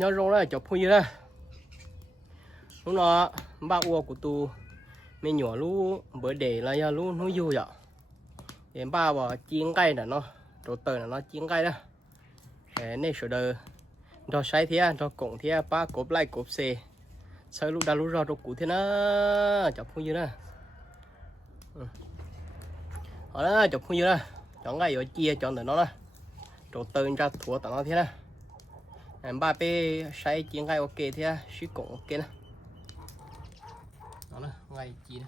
nhớ rong đó chụp phui đó lúc nó ba uo của tu mình nhỏ lú bữa để là ya lú nó vui vậy em ba vào chiên cây là nó đồ tờ là nó chiên cây đó nên sửa đời cho sai thế cho cổng thế ba cốp lại cốp xe sai lúc đã lúc rồi đồ cũ thế nó chụp phui đó ở đó chụp phui đó chọn ngay ở chia chọn từ nó đó đồ tờ ra thua tao nó thế đó em ba pe sai chiên cây ok thế suy cổng ok nè đó là ngay chi nè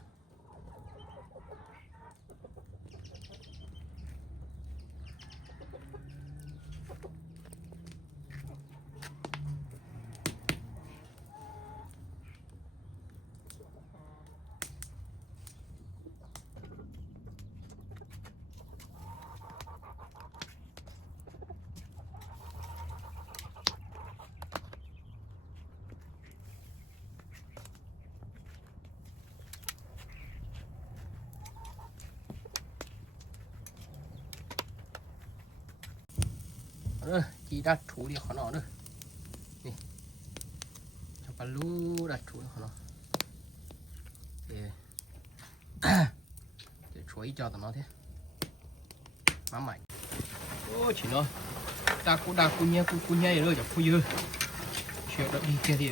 nữa chỉ đặt thủ đi khó nó nữa nè cho bà lú đặt thủ khó nó để chuối cho tụi nó thế má mày ô chỉ nó ta cũng đa cu nhây rồi chả phui dư chiều đợi đi kia thì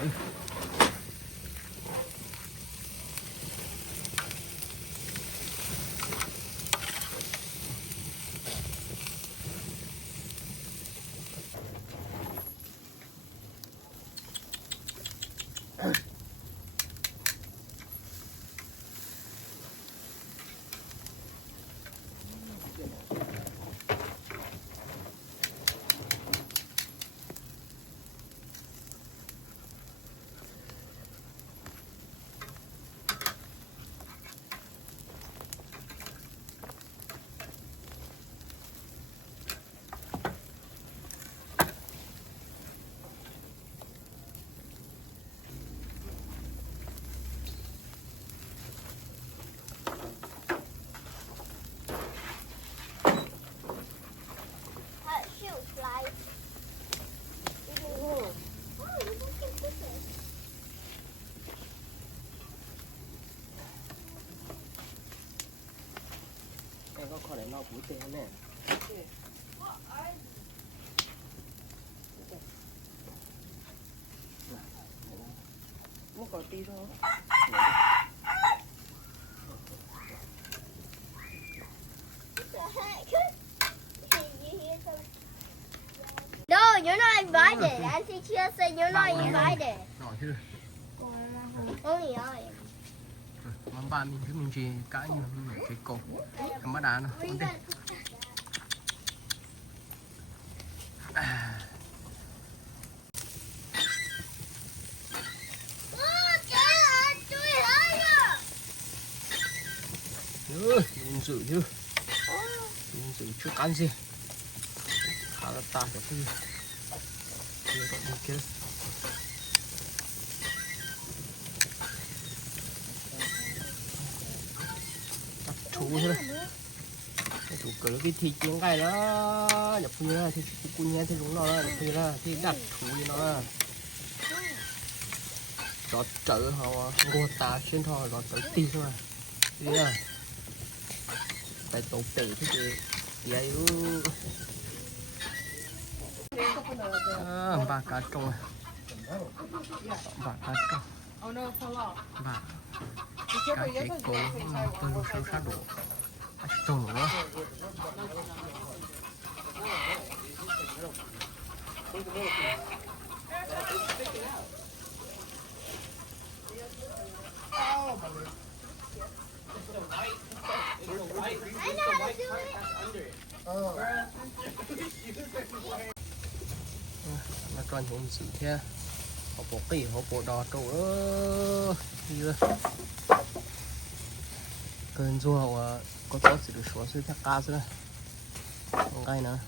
có con này nó cũng tiền nè có tí thôi No, you're not invited. Auntie Chia said you're not invited. Only I am. mà ba mình cứ mình chỉ cãi như mình cái cột cầm bắt đá nó không đi mình giữ chứ mình giữ trước ăn gì khá là tàn cho tôi chưa còn đi kia thôi chủ cỡ cái thịt những cái đó nhập như là thì cún nhé thì đúng nó là thì là thì đặt thủ như nó là nó chở họ ngô ta xuyên thò nó tới tì thôi mà đi à tại tổ tể thế thì vậy ba cá trông ba cá trông ba cá chế cổ tôi lúc sâu sát độ trông nữa nó còn những gì thế họ bộ kỳ họ bộ đỏ trâu ơ đi rồi cơn rùa có sự được số sự thắc ca nữa không gai nữa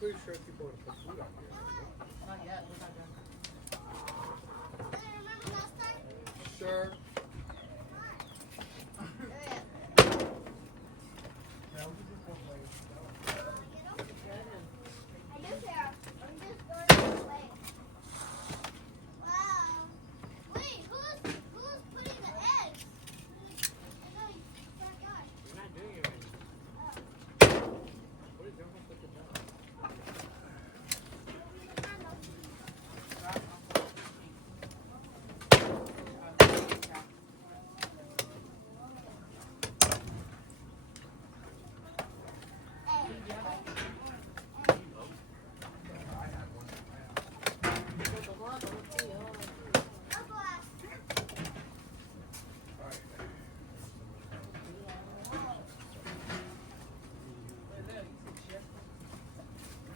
pretty sure people would put food on here. Not yet. We're not done. Remember last time? Sure. I do care. I'm just going this way. Wow. Wait, who's putting the eggs? I know that guy. You're not doing it right. What is your almost like a job?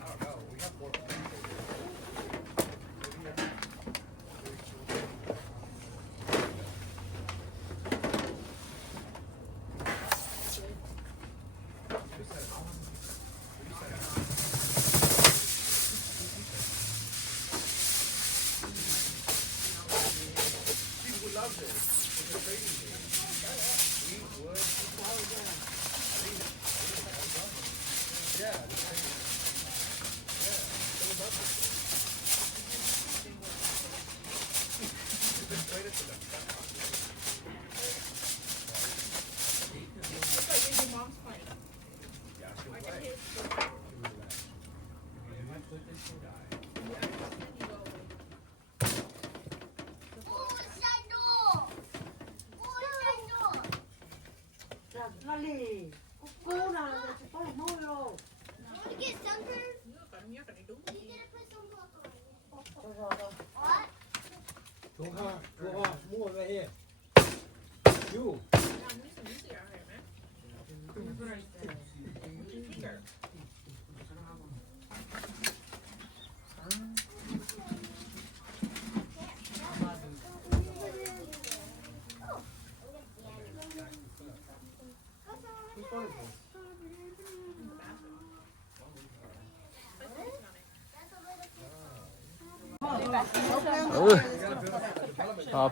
I don't know. We have 4 People love this. It's a crazy thing. We would. Yeah, the same. Yeah, they would love this thing. You've been playing it to them. Yeah, she'll play. 자, 빨리. 꼬나, 빨리 먹어요. Want to get sunburned? You gonna put sunblock on. What? 조가 mua về here. You.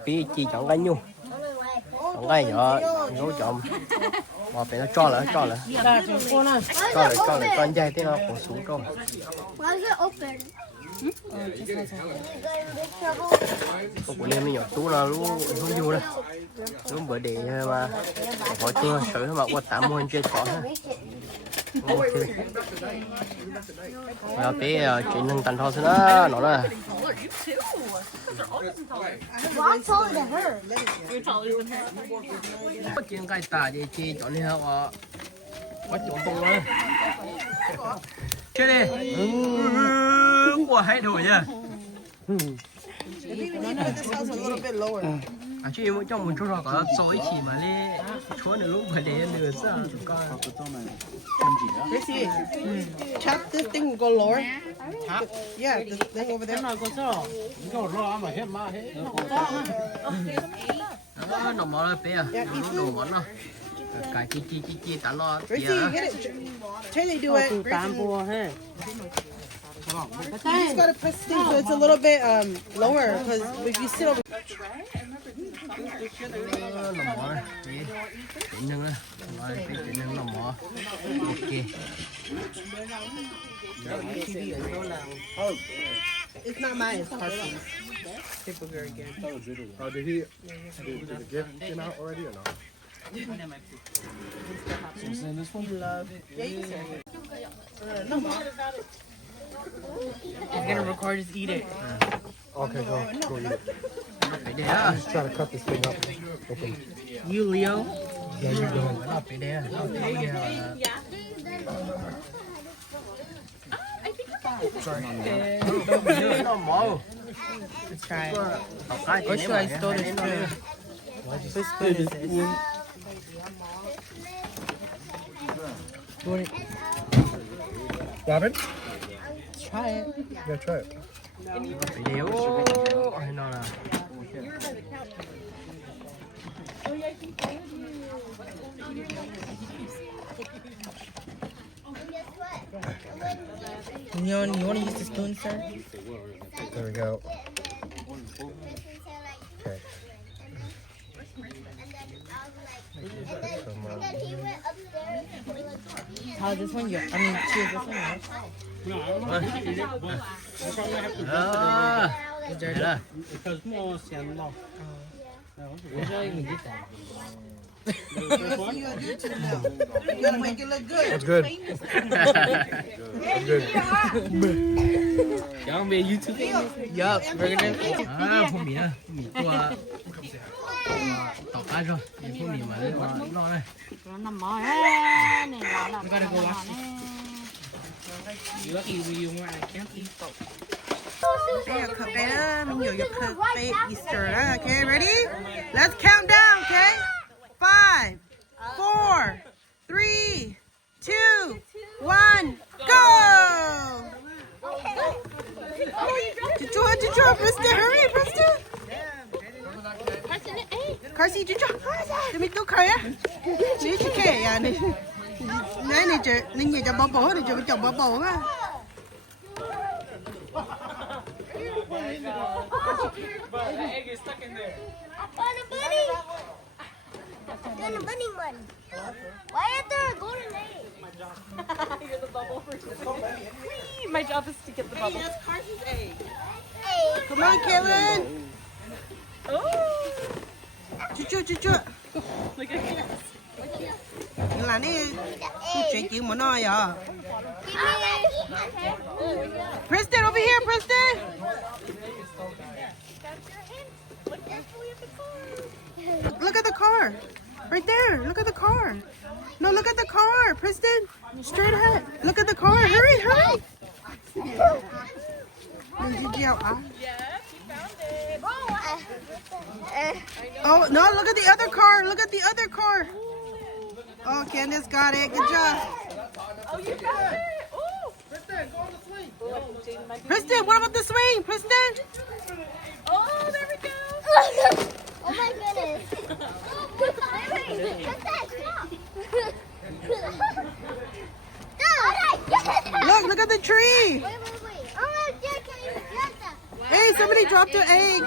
Pi chỉ chọn cái nhu chọn cái nhỏ nấu chọn mà phải nó cho lại 자, 지금 꼬나. cho lại con dây thế nó còn xuống trong Why is it open? của em mới nhỏ tú là lúc không vô đây lúc bữa để mà hỏi tôi sửa mà qua 80 chơi khó ha và bé chuyện nâng tành thôi nó đó Well, I'm taller than her. có chuyện cái tà gì chi chọn đi họ có chỗ tung á chơi đi qua hai đuổi nha à chứ em trong một chỗ rồi có dối chỉ mà đi chỗ này lúc phải để nửa giờ coi Chrissy, chop this thing and go lower. Chop? Yeah, this thing over there. Not go so. You go raw, I'm a hit my head. đó nó mở bé à nó mở nó cái chi tao lo Chrissy, hit it. Taylor, do it. You just gotta press the thing so it's a little bit lower, because if you sit over. nó mở bé chuyện nâng á nói bé chuyện nâng nó mở ok Oh, it's not mine, it's Carson's. Tip of her again. Oh, did the gift get out already or not? You love it. Yeah, you can say it. No, Mom. He's gonna record us eat it. Okay, go eat it. phải để á Just try to cut this thing up. Open. You, Leo? Yeah, you go. nó phải để nó phải nó mở Let's try it. cái Or should I stole this spoon? Whose spoon is this? Robin, Try it. yeah, try it. phải đéo hay nó là And guess what? Yeah. You want to use the spoon, sir? There we go. Okay. And then he went upstairs and was like, How's this one? I mean, cheers this one, right? No, I don't know if you can eat it, but I probably have to À, It's thế dirty. là because more sand now. Where's all you can get that? The first one? You gotta make it look good. That's good. That's good. Y'all be YouTube Yup, we're gonna. à phô mì à phô mì qua tàu cá rồi phô mì mà lên lo đây Nó nằm mò hết này là làm gotta go mò wash nè. you lucky you want I can't eat tàu Hey, cook it. You cook it. You stir it up. Okay, ready? Let's count down. Okay. 5, 4, 3, 2, 1, go! Did you Preston? Hurry, Preston! Carson, did you? Let me go, Carya. Need to care, yeah. Nãy này nhìn cho bubble, này cho chồng bubble á. But the egg is stuck in there. "Found a bunny." Found a bunny one. Why is there a golden egg? You're the bubble person. My job is to get the bubble. That's Carson's egg. Hey. Come on, Kaylin. Oh, Chút. look at this. Là nè, chuyện chuyện mà nói à. Give me Preston, over here, Preston. Look at the car. Right there. Look at the car. No, look at the car, Preston. Straight ahead. Look at the car. Hurry. Oh, no, look at the other car. Look at the other car. Oh, Candace got it. Good job. Oh, you got it. Oh, Preston, what about the swing? Preston? oh, there we go. Oh my goodness. Wait. What's that? Stop. Look at the tree. Wait. Oh, Jack, can you get that? Hey, somebody dropped an egg.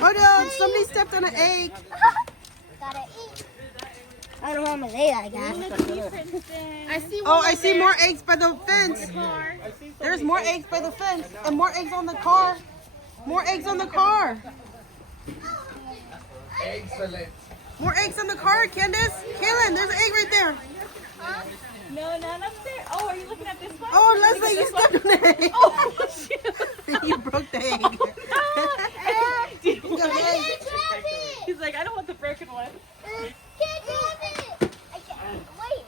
Oh no, somebody stepped on an egg. Gotta eat. I don't want to lay that, guys. I see one. Oh, I see more eggs by the fence. There's more eggs by the fence and more eggs on the car. More eggs on the car. Excellent. More eggs on the car, Candace. Kaylin, there's an egg right there. No, not upstairs. Oh, are you looking at this one? Oh, Leslie, you stepped on the egg. Oh, shoot. You broke the egg. Can't grab it. He's like, I don't want the broken one. Can't grab it. I can't. Wait.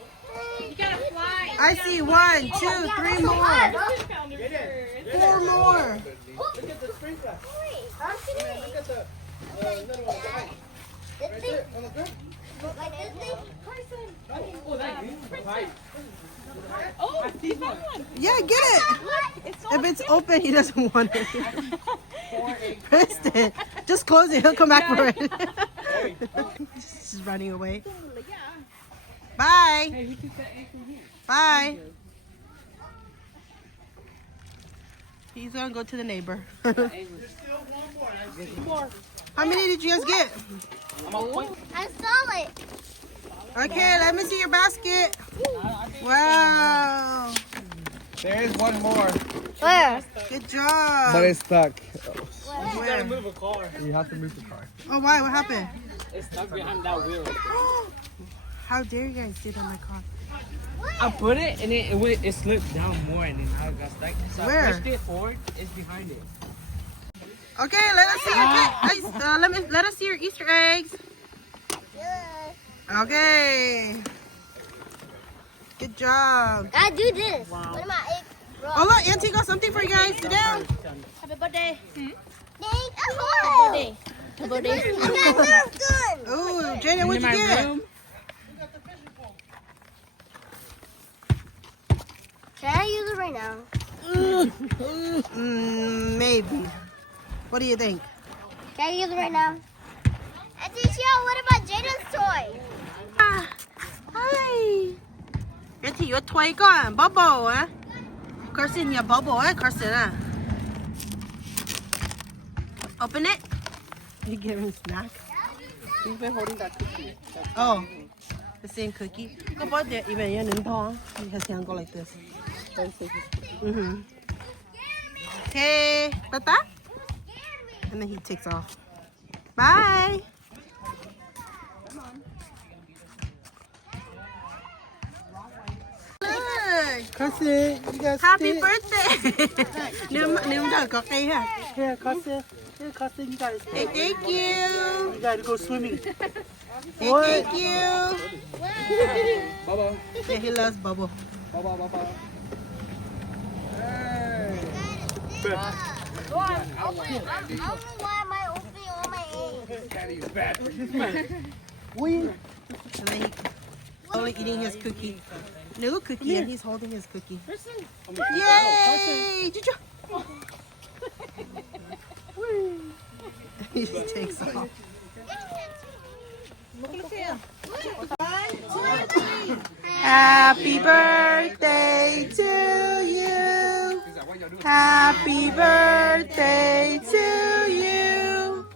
You gotta fly. I see 1, 2, 3 more. Found it first. 4 more. Look at the sprinkler. Wait. Look at the little one. Right there. On the ground. Like this thing? Oh, that. Oh, he found one. Yeah, get it. It's If it's open, he doesn't want it. Preston, just close it. He'll come back for it. She's running away. Bye. Hey, we took that egg from here. Bye. He's gonna go to the neighbor. How many did you guys get? I saw it. Okay, let me see your basket. Wow. There is one more, Where? Good job. but it's stuck. You gotta move a car. You have to move the car. Oh, why? What happened? It's stuck behind that wheel. How dare you guys get on my car? I put it and it slipped down more and then now it got stuck. So Where? I pushed it forward. It's behind it. Okay, let us see. Let us see your Easter eggs. Okay. Good job. I do this. What am I? Oh look, Auntie got something for you guys. Sit down. Happy birthday. Thank you. birthday. I got Nerf gun. Ooh, Jaden, what'd you get? Can I use it right now? Maybe. What do you think? Can I use it right now? Auntie Shell, what about Jaden's toy? Hi. Auntie, your toy gone. Bubble, huh? Carson, your bubble, Carson. Open it. You give him snack. He's been holding that cookie. Oh, the same cookie. Go about there, even in the his hand go like this. Mm-hmm. Okay, Tata. And then he takes off. Bye. Look. Carson, you guys Happy birthday. Nếm thử có cây hả? Here, Carson. Here, Carson, you guys. Hey, thank you. You gotta go swimming. Hey, thank you. Bubba. Yeah, he loves bubble. Bubba, Bubba. Hey. I don't know why am I opening all my eggs. Daddy's bad for you. And then he slowly eating his cookie. Little cookie, and he's holding his cookie. Yay! He just takes off. Happy birthday to you. Happy birthday to you.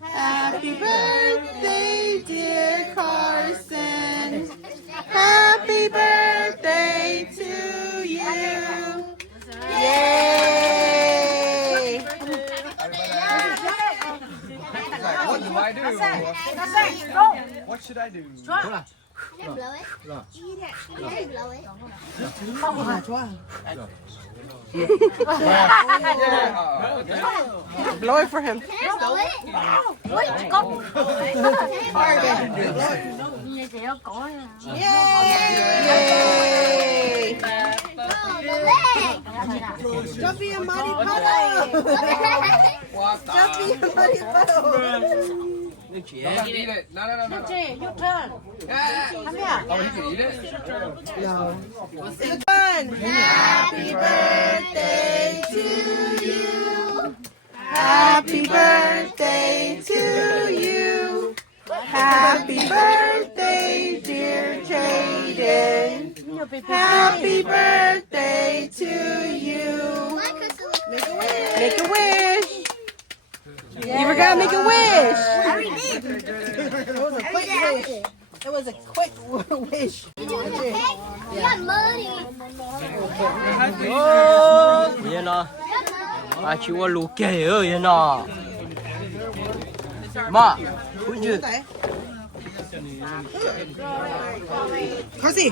Happy birthday, dear Carson. Happy birthday to you. Yay! What do I do? What should I do? Can I blow it? Eat it. Can I blow it? Blow it for him. Can I blow it? Yay! Oh, the leg. Jumpy and Muddy Puddle! What the? Jumpy and Muddy Puddle! Eat it. No. Your turn. Come here. Oh, he can eat it? No. Your turn. Happy birthday to you. Happy birthday to you. Happy birthday, dear Jaden. Happy birthday to you. Make a wish. You forgot to make a wish. I already did. It was a quick wish. It was a quick wish. Yeah, money. Ô, vậy nè. Ba chú có lù kề ơi vậy nè. Mà, vui chưa? Carson.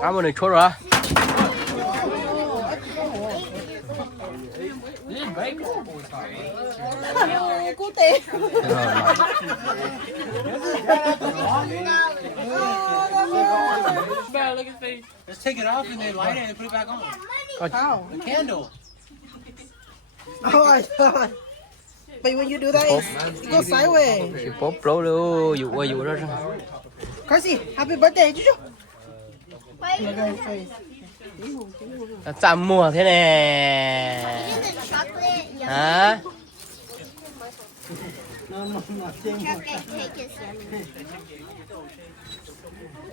Cảm ơn chú rồi. Cú tê. Look at his face. Just take it off and then light it and put it back on. How? A candle. Oh, I thought. But when you do that, it goes sideways. Chị bóp lỗ luôn, dụ ra. Carson, happy birthday, Juju. Chạm mùa thế nè. Hả?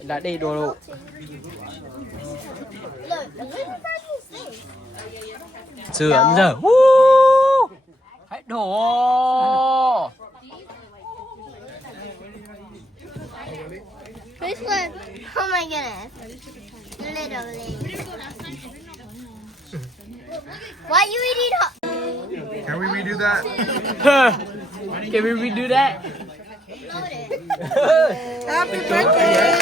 Đã đi đồ lộ. Sửa giờ. Hãy đổ. This one. Oh my goodness. Literally. Why you eating hot? Can we redo that? Can we redo that? Happy birthday.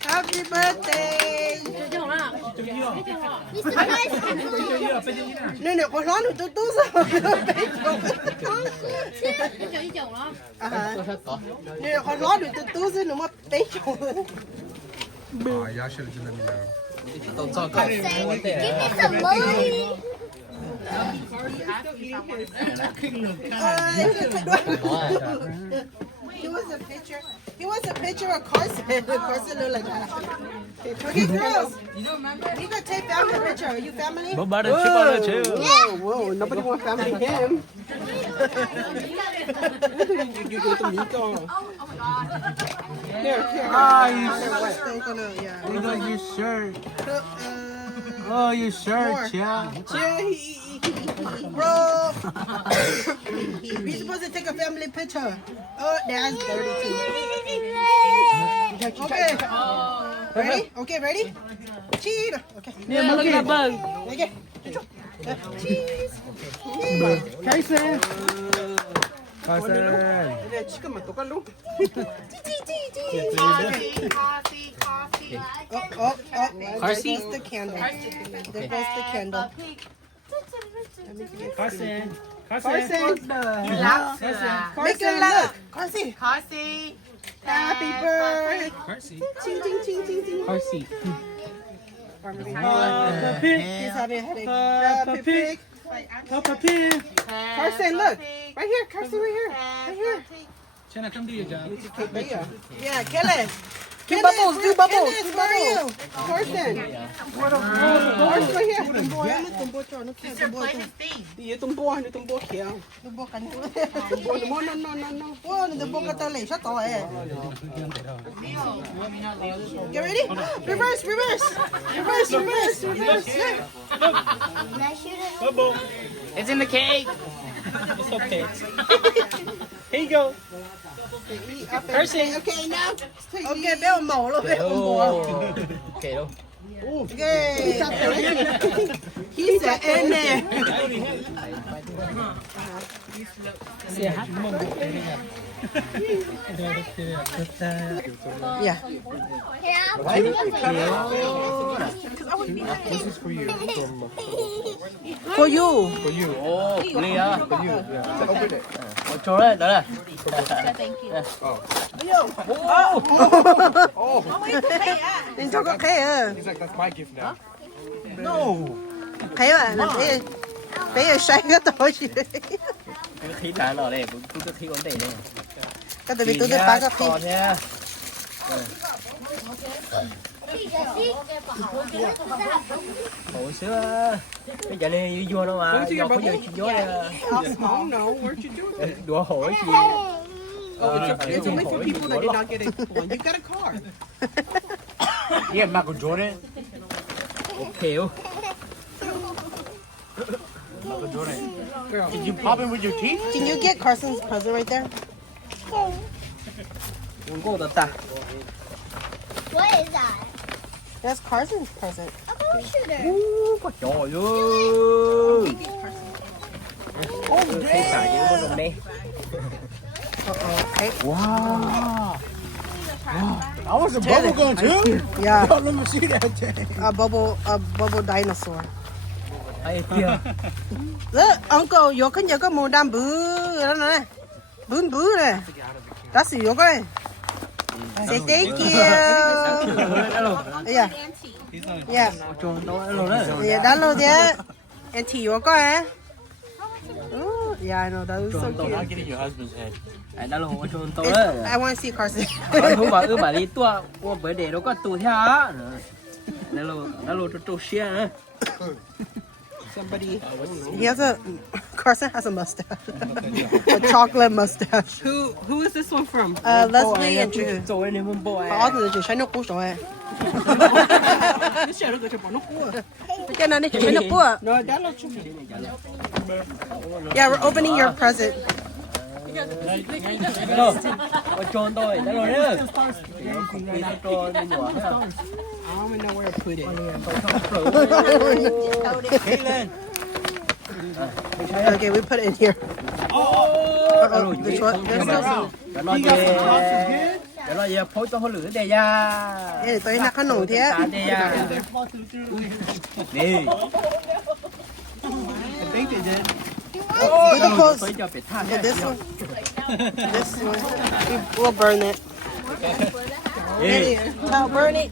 Happy birthday. You surprised me. Nè, con nói được tú sao? Nè, con nói được tú sao nữa mà bé chồng. Oh, y'all should have just let me know. Give me some money. Give us a picture. He wants a picture of Carson. Carson look like that. Okay, girls. You don't remember? You can take family picture. Are you family? Bố ba được chip ba được chứ. Whoa, nobody want family him. You do the meat on. Here. Look at your shirt. Oh, your shirt, yeah. Bro. We're supposed to take a family picture. Oh, that's dirty too. Okay. Ready? Okay, ready? Cheese. Okay. Nè look at bug. Okay. Cheese. Carson. 지금만 또 갈로? Carson. The candle. There goes the candle. Carson. Carson. Make it look. Carson. Happy birthday. Carson. Ching, ching, ching, ching, ching. Carson. He's having a headache. Happy pig. Papa Pig. Carson, look. Right here. Carson, right here. Right here. Jenna, come do your job. Yeah, kill it. Do bubbles. Do bubbles. Where are you? Carson. Carson, right here. Đi tumbo kìa. Tumbo cắn. No. Wow, tumbo cái tay lấy sát tỏi. Get ready? Reverse. It's in the cake. It's okay. Here you go. Carson. Okay, now. Okay, béo màu luôn. Kệ đâu. Okay. He's in there. Yeah. This is for you. For you. For you. Ồ, ly á. For you. Yeah. Open it. Cho đấy, đó là. Nên cho có khế à. He's like, that's my gift now. No. Khế à, làm bé ở say cái tội gì. Cái khí đá nó đây, cũng cái khí vấn đề đây. Cái tụi tôi bán cái Còn nha. Hồi xưa bây giờ này vua đâu mà giờ có giờ chuyện gió đây đùa hỏi gì It's only for people that did not get a one. You got a car. Yeah, Michael Jordan. hiểu Michael Jordan. Did you pop him with your teeth? Can you get Carson's present right there? muốn cô ta What is that? That's Carson's present. A bow shooter. có trời ơi cái xài những con đồng này Okay. Wow. That was a bubble gun too? Yeah. Let me see that. A bubble dinosaur. ai kia Look, Uncle, your can you go more down boo? Boom boo there. That's your guy. Say thank you. Yeah. Yeah. Yeah, that look there. And to your guy. Oh, yeah, I know that was so Don't cute. get in your husband's head. ai đã lồng cho tôi đấy I want to see Carson. không bảo bà đi tua qua bữa để nó có tù theo á đã lồng cho tôi xe nữa Somebody. He has Carson has a mustache. A chocolate mustache. Who is this one from? Leslie and Drew. rồi này muốn bò All the just trying to push away. Cái này chỉ nó bùa. No, that looks Yeah, we're opening your present. đâu có tròn tôi đã rồi đấy đi tròn đi nhỏ I don't even know where to put it. Okay, we put it in here. This one. Để nó về phối cho họ lửa đây ya Ê, tôi nạc khăn nồng thế. đây ya đi Put the clothes. phối cho phải than Yeah, this one. This one. We'll burn it. đi I'll burn it.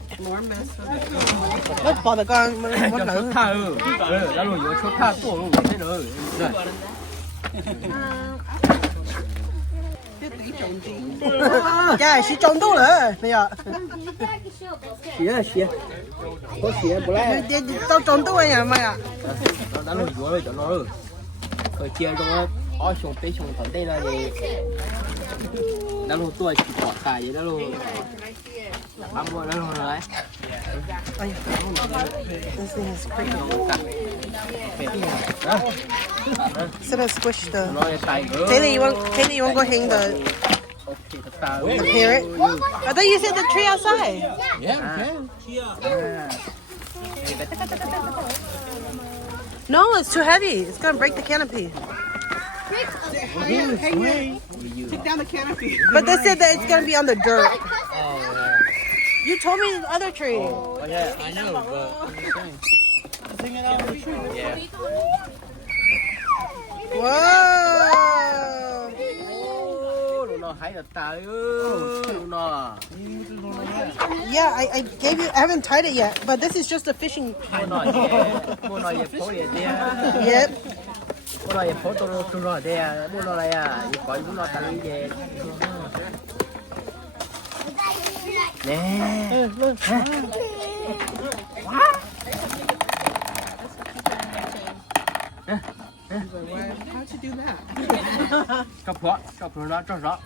Mất bỏ được con. Mất cho nữ. số tha đã rồi vô số tha tổ luôn thế rồi Dạ, chị trồng đâu rồi? Bây giờ. Xía có xía bữa nay Tao trồng đâu vậy mày ạ? nó đánh nó vừa rồi cho nó rồi rồi chia trong nó ó xuống tận đây là gì đã luôn tôi chỉ bỏ tài vậy đó luôn bám mua đó luôn rồi This thing is crazy. Instead of squish the. nó tài gỡ Taylor, you want to go hang the parrot? I thought you said the tree outside. No, it's too heavy. It's gonna break the canopy. Take down the canopy. But they said that it's gonna be on the dirt. You told me the other tree. Oh, yeah, I know, but sing it out of the tree. Yeah. Whoa! nó hay là tài ơi nó Yeah, I gave you. I haven't tied it yet, but this is just a fishing. mua nó về phố vậy đi Yep. mua nó về phố tôi nó đây mua nó này gọi nó tặng về nè How'd you do that? chọc nó cho rõ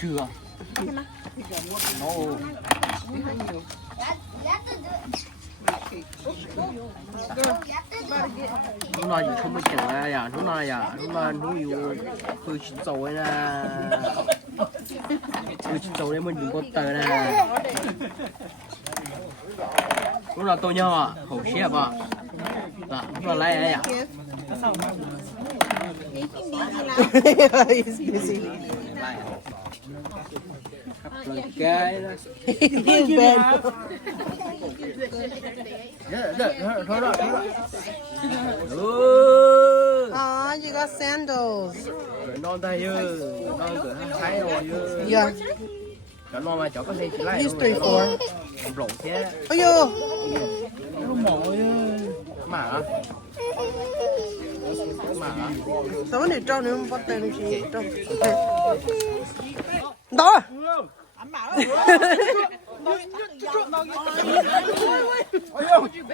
chưa no nó nói gì không biết chừng là nó nói nó yêu tôi xin dầu ấy nè tôi xin dầu đấy mình đừng có tờ nè lúc nào tôi nhau hậu xếp lúc nào lấy đấy He's busy. cái đó He's bad. thôi đó Aw, you got sandals. non tay non cửa thái rồi Yeah. cho non mà cho có thể chỉ lại Use 3, 4. lộn thế Oh, yo. mà Sao vấn đề trâu nữa bắt tay nó chỉ trâu. Đó.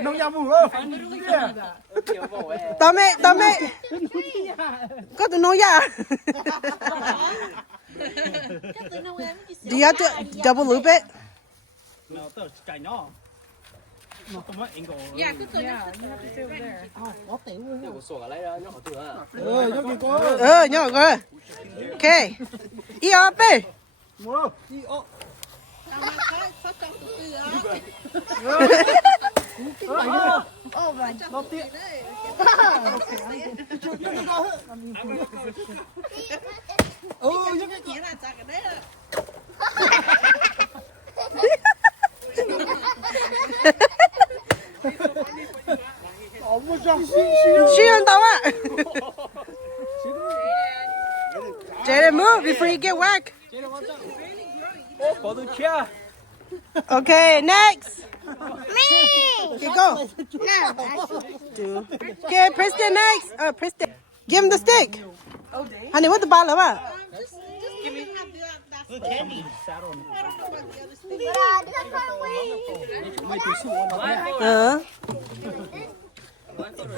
nông gia mù không Tao mẹ. Có tụi nó ya. Do you have to double loop it? No, it's kind of. No, come on, Ingo. Yeah, you have to stay over there. của sổ lấy đó nó từ 여기 거. Nhỏ rồi. Okay. Ý ấp đi. 뭐? Oh my god. Siêng tao á. Jaden, move before you get whacked. có tôi chia Okay, next. Me! Here, go. No. Two. Okay, Preston next. Preston. Give him the stick. Honey, what the ball about?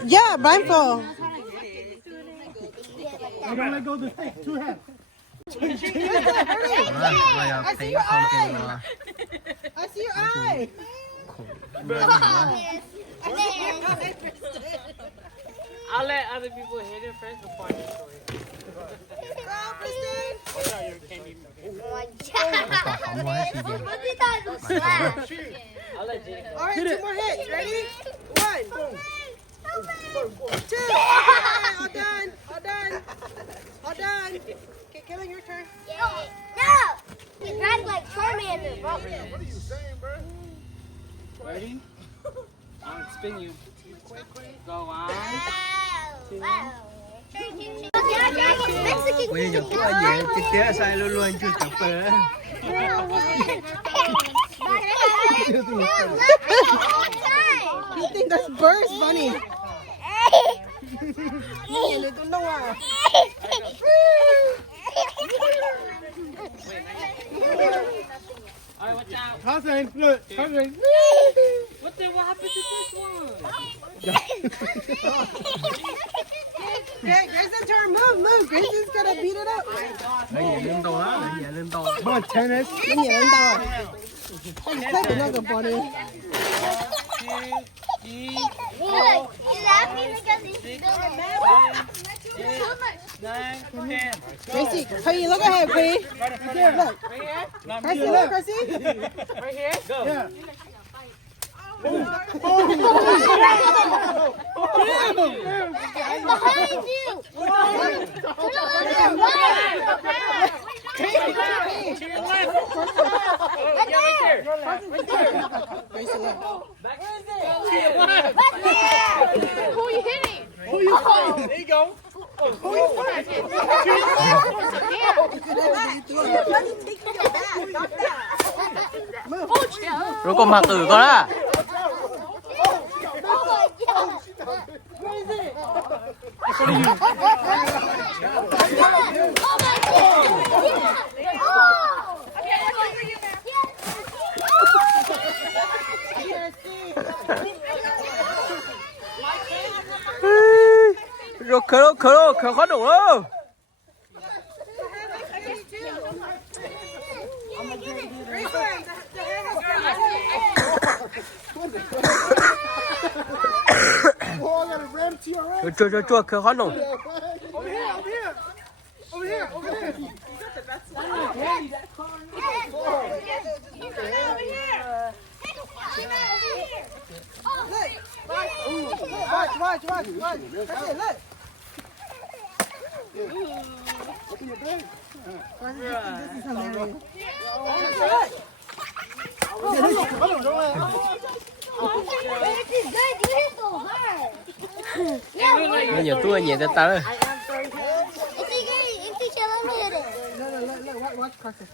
Yeah, blindfold. I don't let go of the stick. Two hands. I see your eye. I see your eye. I'll let other people hit it first before I destroy it. Go, Preston. I'll let Jada go. All right, 2 more hits. Ready? 1, 2. Okay, all done. Okay, Kevin, your turn. No! He dragged like Charmander, bro. Ready? I'm gonna spin you. Go on. Mexican bây giờ có gì cái kia sai luôn luôn chưa chọc rồi You think that's bird is funny. They don't know why. Alright, watch out. Cousin, look, cousin. What happened to this one? Okay, Grayson's turn. Move. Grayson's gonna beat it up. Lấy nhẹ lên to á, lấy nhẹ lên to. Come on, tennis. Nó nhẹ lên tao. Play another bunny. He's laughing because he's feeling bad. Gracie, Queen, look at her, Queen. Look. Gracie, look, Gracie. Right here? Go. Yeah. Behind you. To your left. Yeah, right there. Gracie, look. To your left. Who are you hitting? There you go. Who are you hitting? Rồi con mặc tử con á. Rồi khởi khó đủ đâu. Oh, I got a ram to your right. Chua khởi khó đủ. Over here. Over here. Watch. Gracie, look. Open your bag. This is hilarious. Nó nhiều tua nhẹ tới tao. Look, watch Carson.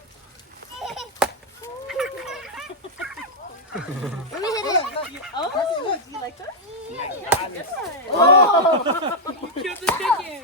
Let me hit it. Carson, look, you like that? Oh! You killed the chicken.